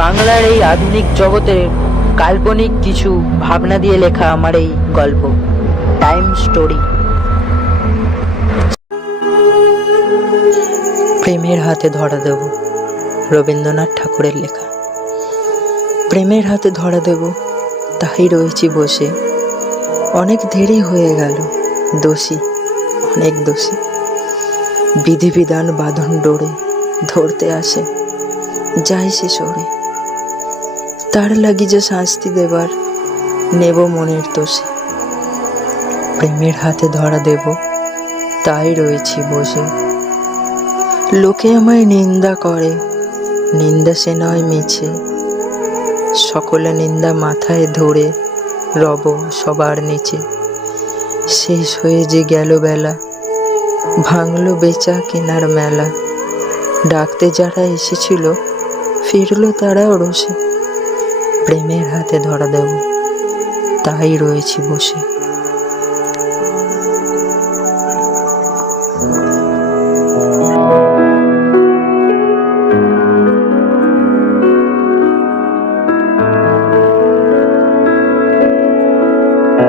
বাংলার এই আধুনিক জগতের কাল্পনিক কিছু ভাবনা দিয়ে লেখা আমার এই গল্প টাইম স্টোরি। প্রেমের হাতে ধরা দেব, রবীন্দ্রনাথ ঠাকুরের লেখা। প্রেমের হাতে ধরা দেব, তাই রয়েছি বসে। অনেক দেরি হয়ে গেল, দোষী, অনেক দোষী। বিধিবিধান বাঁধন ডোরে ধরতে আসে, যাই সে সরে। তার লাগি যে শাস্তি দেবার, নেব মনের দোষে। প্রেমের হাতে ধরা দেব, তাই রয়েছি বসে। লোকে আমায় নিন্দা করে, নিন্দা সে নয় মিছে। সকলে নিন্দা মাথায় ধরে রব সবার নিচে। শেষ হয়ে যে গেল বেলা, ভাঙলো বেচা কেনার মেলা। ডাকতে যারা এসেছিল, ফিরলো তারাও রোষে। প্রেমের হাতে ধরা দেব, তাই রয়েছি বসে।